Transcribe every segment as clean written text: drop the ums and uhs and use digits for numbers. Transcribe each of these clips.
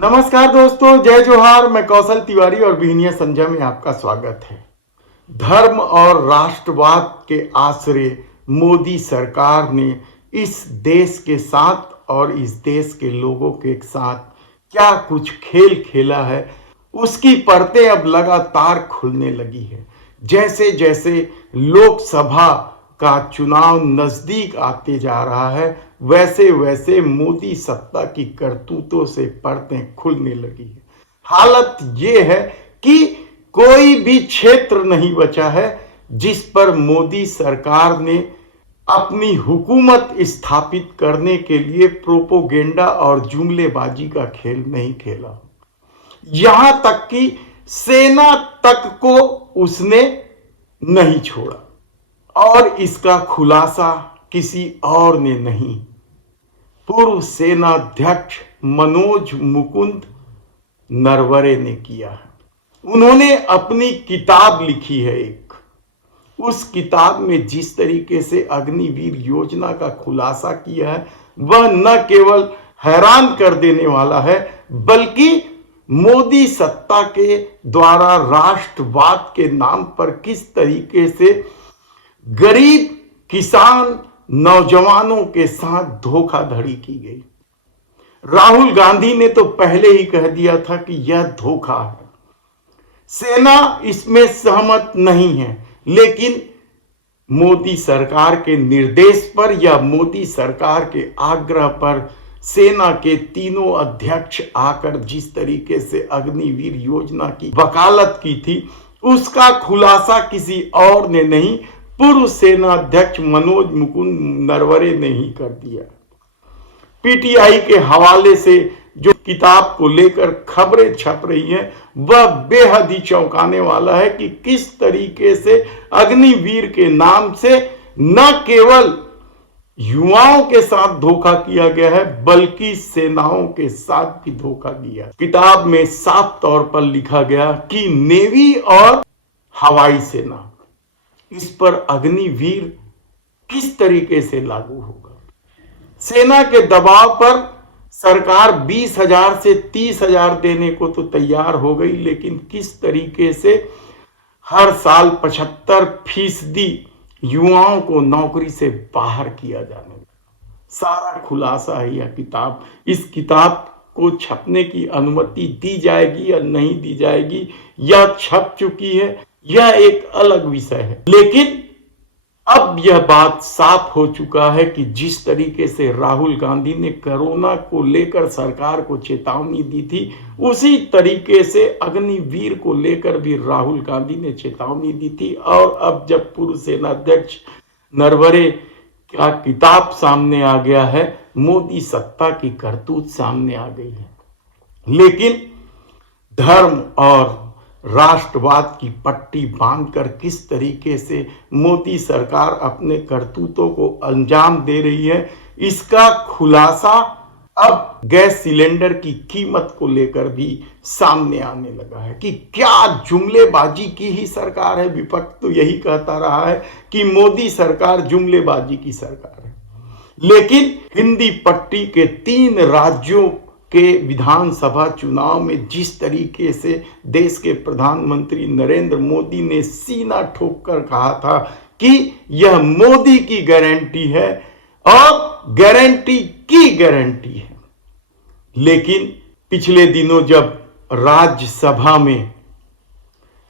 नमस्कार दोस्तों, जय जोहार। मैं कौशल तिवारी और बिहनिया संजय में आपका स्वागत है। धर्म और राष्ट्रवाद के आश्रय मोदी सरकार ने इस देश के साथ और इस देश के लोगों के साथ क्या कुछ खेल खेला है, उसकी परतें अब लगातार खुलने लगी है। जैसे जैसे लोकसभा का चुनाव नजदीक आते जा रहा है, वैसे वैसे मोदी सत्ता की करतूतों से परतें खुलने लगी है। हालत ये है कि कोई भी क्षेत्र नहीं बचा है जिस पर मोदी सरकार ने अपनी हुकूमत स्थापित करने के लिए प्रोपोगेंडा और जुमलेबाजी का खेल नहीं खेला। यहां तक कि सेना तक को उसने नहीं छोड़ा, और इसका खुलासा किसी और ने नहीं, पूर्व सेनाध्यक्ष मनोज मुकुंद नरवरे ने किया है। उन्होंने अपनी किताब लिखी है एक। उस किताब में जिस तरीके से अग्निवीर योजना का खुलासा किया है, वह न केवल हैरान कर देने वाला है, बल्कि मोदी सत्ता के द्वारा राष्ट्रवाद के नाम पर किस तरीके से गरीब किसान नौजवानों के साथ धोखाधड़ी की गई। राहुल गांधी ने तो पहले ही कह दिया था कि यह धोखा है। सेना इसमें सहमत नहीं है, लेकिन मोदी सरकार के निर्देश पर या मोदी सरकार के आग्रह पर सेना के तीनों अध्यक्ष आकर जिस तरीके से अग्निवीर योजना की वकालत की थी, उसका खुलासा किसी और ने नहीं, पूर्व सेनाध्यक्ष मनोज मुकुंद नरवरे ने ही कर दिया। पीटीआई के हवाले से जो किताब को लेकर खबरें छप रही हैं, वह बेहद ही चौंकाने वाला है कि किस तरीके से अग्निवीर के नाम से न केवल युवाओं के साथ धोखा किया गया है, बल्कि सेनाओं के साथ भी धोखा किया। किताब में साफ तौर पर लिखा गया कि नेवी और हवाई सेना, इस पर अग्निवीर किस तरीके से लागू होगा। सेना के दबाव पर सरकार 20,000 से 30,000 देने को तो तैयार हो गई, लेकिन किस तरीके से हर साल 75% युवाओं को नौकरी से बाहर किया जाने लगा। सारा खुलासा है यह किताब। इस किताब को छपने की अनुमति दी जाएगी या नहीं दी जाएगी, यह छप चुकी है, यह एक अलग विषय है। लेकिन अब यह बात साफ हो चुका है कि जिस तरीके से राहुल गांधी ने कोरोना को लेकर सरकार को चेतावनी दी थी, उसी तरीके से अग्निवीर को लेकर भी राहुल गांधी ने चेतावनी दी थी। और अब जब पूर्व सेनाध्यक्ष नरवरे का किताब सामने आ गया है, मोदी सत्ता की करतूत सामने आ गई है। लेकिन धर्म और राष्ट्रवाद की पट्टी बांधकर किस तरीके से मोदी सरकार अपने करतूतों को अंजाम दे रही है, इसका खुलासा अब गैस सिलेंडर की कीमत को लेकर भी सामने आने लगा है कि क्या जुमलेबाजी की ही सरकार है। विपक्ष तो यही कहता रहा है कि मोदी सरकार जुमलेबाजी की सरकार है, लेकिन हिंदी पट्टी के 3 राज्यों के विधानसभा चुनाव में जिस तरीके से देश के प्रधानमंत्री नरेंद्र मोदी ने सीना ठोक कर कहा था कि यह मोदी की गारंटी है और गारंटी की गारंटी है, लेकिन पिछले दिनों जब राज्यसभा में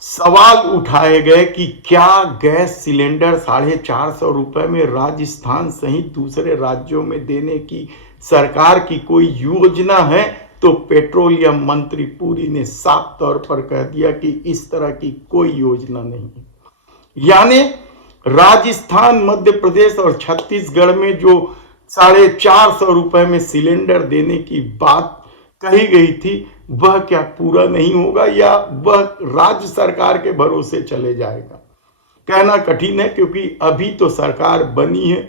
सवाल उठाए गए कि क्या गैस सिलेंडर 450 रुपए में राजस्थान सहित दूसरे राज्यों में देने की सरकार की कोई योजना है, तो पेट्रोलियम मंत्री पुरी ने साफ तौर पर कह दिया कि इस तरह की कोई योजना नहीं है। यानी राजस्थान, मध्य प्रदेश और छत्तीसगढ़ में जो 450 रुपए में सिलेंडर देने की बात कही गई थी, वह क्या पूरा नहीं होगा या वह राज्य सरकार के भरोसे चले जाएगा, कहना कठिन है। क्योंकि अभी तो सरकार बनी है,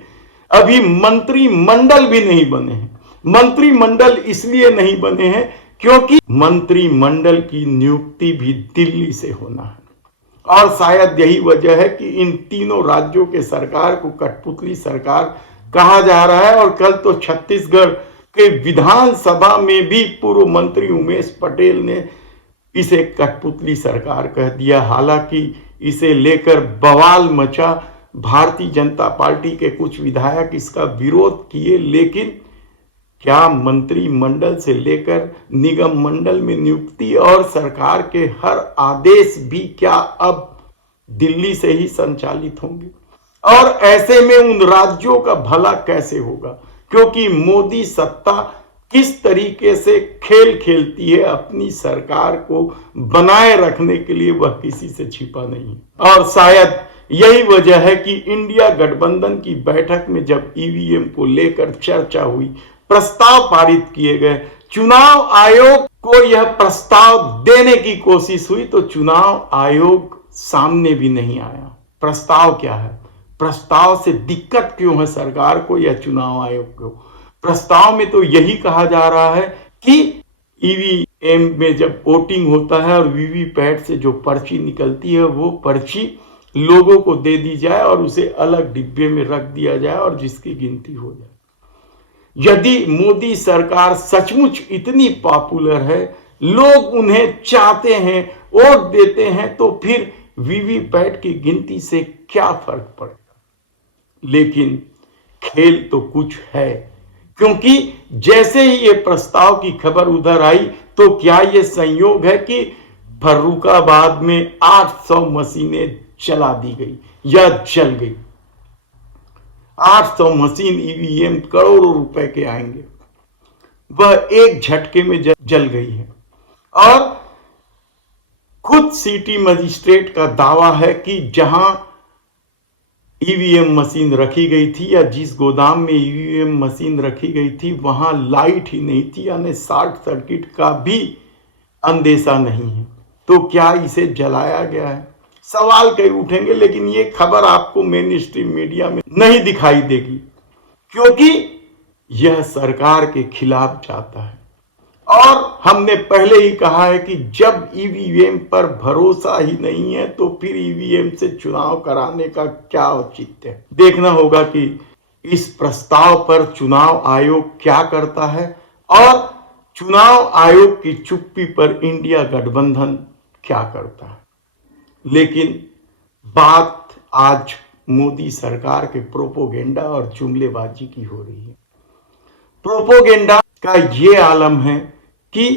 अभी मंत्रिमंडल भी नहीं बने हैं। मंत्रिमंडल इसलिए नहीं बने हैं क्योंकि मंत्रिमंडल की नियुक्ति भी दिल्ली से होना है, और शायद यही वजह है कि इन तीनों राज्यों के सरकार को कठपुतली सरकार कहा जा रहा है। और कल तो छत्तीसगढ़ कि विधानसभा में भी पूर्व मंत्री उमेश पटेल ने इसे कठपुतली सरकार कह दिया। हालांकि इसे लेकर बवाल मचा, भारतीय जनता पार्टी के कुछ विधायक इसका विरोध किए, लेकिन क्या मंत्रिमंडल से लेकर निगम मंडल में नियुक्ति और सरकार के हर आदेश भी क्या अब दिल्ली से ही संचालित होंगे? और ऐसे में उन राज्यों का भला कैसे होगा? क्योंकि मोदी सत्ता किस तरीके से खेल खेलती है अपनी सरकार को बनाए रखने के लिए, वह किसी से छिपा नहीं। और शायद यही वजह है कि इंडिया गठबंधन की बैठक में जब ईवीएम को लेकर चर्चा हुई, प्रस्ताव पारित किए गए, चुनाव आयोग को यह प्रस्ताव देने की कोशिश हुई तो चुनाव आयोग सामने भी नहीं आया। प्रस्ताव क्या है? प्रस्ताव से दिक्कत क्यों है सरकार को या चुनाव आयोग को? प्रस्ताव में तो यही कहा जा रहा है कि ईवीएम में जब वोटिंग होता है और वीवीपैट से जो पर्ची निकलती है वो पर्ची लोगों को दे दी जाए और उसे अलग डिब्बे में रख दिया जाए और जिसकी गिनती हो जाए। यदि मोदी सरकार सचमुच इतनी पॉपुलर है, लोग उन्हें चाहते हैं, वोट देते हैं, तो फिर वीवीपैट की गिनती से क्या फर्क पड़ेगा? लेकिन खेल तो कुछ है, क्योंकि जैसे ही ये प्रस्ताव की खबर उधर आई तो क्या ये संयोग है कि फर्रुखाबाद में 800 मशीनें चला दी गई या जल गई। 800 मशीन ईवीएम करोड़ों रुपए के आएंगे, वह एक झटके में जल गई है। और खुद सिटी मजिस्ट्रेट का दावा है कि जहां ईवीएम मशीन रखी गई थी या जिस गोदाम में ईवीएम मशीन रखी गई थी वहां लाइट ही नहीं थी, यानी शॉर्ट सर्किट का भी अंदेशा नहीं है। तो क्या इसे जलाया गया है? सवाल कई उठेंगे, लेकिन ये खबर आपको मेन स्ट्रीम मीडिया में नहीं दिखाई देगी, क्योंकि यह सरकार के खिलाफ जाता है। और हमने पहले ही कहा है कि जब ईवीएम पर भरोसा ही नहीं है तो फिर ईवीएम से चुनाव कराने का क्या औचित्य है। देखना होगा कि इस प्रस्ताव पर चुनाव आयोग क्या करता है और चुनाव आयोग की चुप्पी पर इंडिया गठबंधन क्या करता है। लेकिन बात आज मोदी सरकार के प्रोपोगेंडा और जुमलेबाजी की हो रही है। प्रोपोगेंडा का ये आलम है कि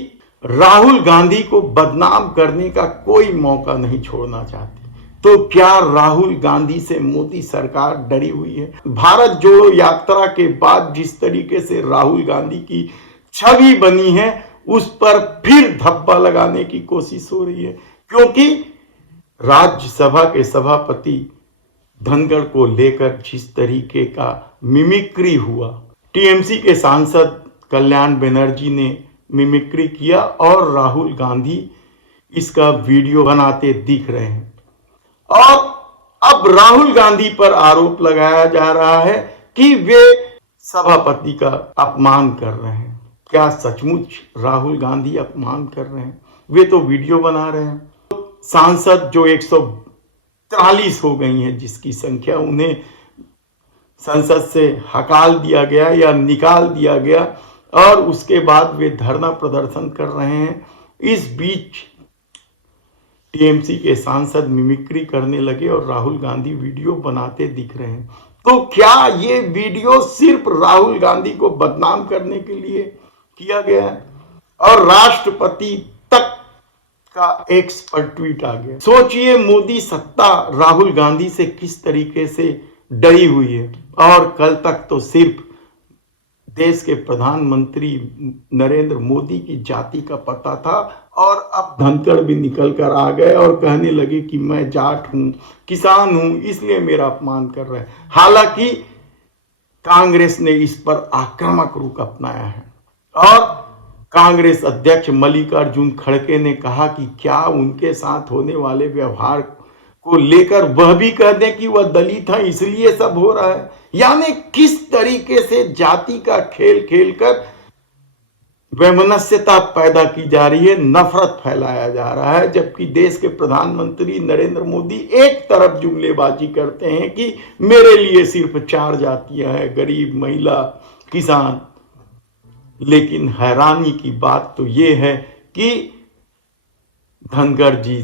राहुल गांधी को बदनाम करने का कोई मौका नहीं छोड़ना चाहती। तो क्या राहुल गांधी से मोदी सरकार डरी हुई है? भारत जोड़ो यात्रा के बाद जिस तरीके से राहुल गांधी की छवि बनी है उस पर फिर धब्बा लगाने की कोशिश हो रही है, क्योंकि राज्यसभा के सभापति धनखड़ को लेकर जिस तरीके का मिमिक्री हुआ, टीएमसी के सांसद कल्याण बनर्जी ने मिमिक्री किया और राहुल गांधी इसका वीडियो बनाते दिख रहे हैं। और अब राहुल गांधी पर आरोप लगाया जा रहा है कि वे सभापति का अपमान कर रहे हैं। क्या सचमुच राहुल गांधी अपमान कर रहे हैं? वे तो वीडियो बना रहे हैं। सांसद जो 143 हो गई हैं जिसकी संख्या, उन्हें संसद से हकाल दिया गया या निकाल दिया गया और उसके बाद वे धरना प्रदर्शन कर रहे हैं। इस बीच टीएमसी के सांसद मिमिक्री करने लगे और राहुल गांधी वीडियो बनाते दिख रहे हैं। तो क्या ये वीडियो सिर्फ राहुल गांधी को बदनाम करने के लिए किया गया है? और राष्ट्रपति तक का एक्सपर्ट ट्वीट आ गया। सोचिए मोदी सत्ता राहुल गांधी से किस तरीके से डरी हुई है। और कल तक तो सिर्फ देश के प्रधानमंत्री नरेंद्र मोदी की जाति का पता था और अब धनखड़ भी निकल कर आ गए और कहने लगे कि मैं जाट हूं, किसान हूं, इसलिए मेरा अपमान कर रहे हैं। हालांकि कांग्रेस ने इस पर आक्रामक रुख अपनाया है और कांग्रेस अध्यक्ष मल्लिकार्जुन खड़गे ने कहा कि क्या उनके साथ होने वाले व्यवहार को लेकर वह भी कह दें कि वह दलित है इसलिए सब हो रहा है। यानी किस तरीके से जाति का खेल खेलकर वैमनस्यता पैदा की जा रही है, नफरत फैलाया जा रहा है। जबकि देश के प्रधानमंत्री नरेंद्र मोदी एक तरफ जुमलेबाजी करते हैं कि मेरे लिए सिर्फ 4 जातियां हैं, गरीब, महिला, किसान, लेकिन हैरानी की बात तो ये है कि धनगर जी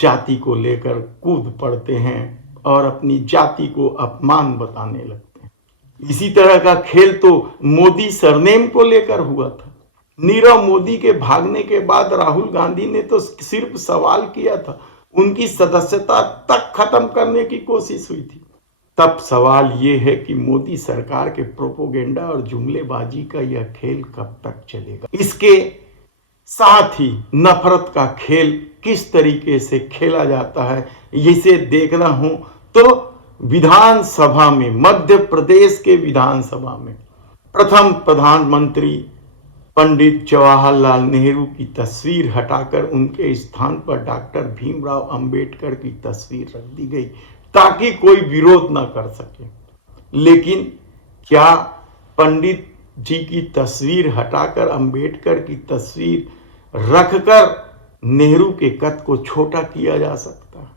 जाति को लेकर कूद पड़ते हैं और अपनी जाति को अपमान बताने लगते हैं। इसी तरह का खेल तो मोदी सरनेम को लेकर हुआ था। नीरव मोदी के भागने के बाद राहुल गांधी ने तो सिर्फ सवाल किया था, उनकी सदस्यता तक खत्म करने की कोशिश हुई थी। तब सवाल ये है कि मोदी सरकार के प्रोपोगेंडा और जुमलेबाजी का यह खेल कब तक चलेगा। इसके साथ ही नफरत का खेल किस तरीके से खेला जाता है, इसे देखना हो तो विधानसभा में, मध्य प्रदेश के विधानसभा में प्रथम प्रधानमंत्री पंडित जवाहरलाल नेहरू की तस्वीर हटाकर उनके स्थान पर डॉक्टर भीमराव अंबेडकर की तस्वीर रख दी गई ताकि कोई विरोध ना कर सके। लेकिन क्या पंडित जी की तस्वीर हटाकर अंबेडकर की तस्वीर रखकर नेहरू के कद को छोटा किया जा सकता है?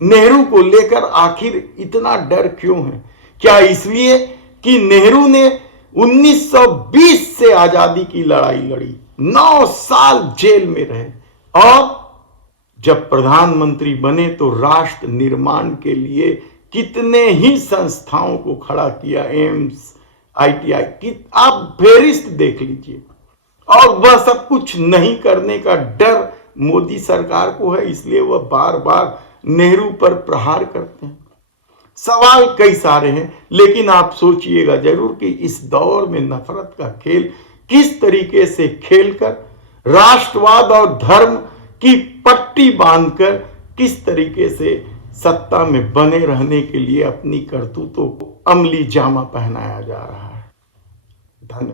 नेहरू को लेकर आखिर इतना डर क्यों है? क्या इसलिए कि नेहरू ने 1920 से आजादी की लड़ाई लड़ी, 9 साल जेल में रहे और जब प्रधानमंत्री बने तो राष्ट्र निर्माण के लिए कितने ही संस्थाओं को खड़ा किया, एम्स, आईटीआई की आप फेहरिस्त देख लीजिए। और वह सब कुछ नहीं करने का डर मोदी सरकार को है, इसलिए वह बार बार नेहरू पर प्रहार करते हैं। सवाल कई सारे हैं, लेकिन आप सोचिएगा जरूर कि इस दौर में नफरत का खेल किस तरीके से खेलकर, राष्ट्रवाद और धर्म की पट्टी बांधकर किस तरीके से सत्ता में बने रहने के लिए अपनी करतूतों को अमली जामा पहनाया जा रहा है।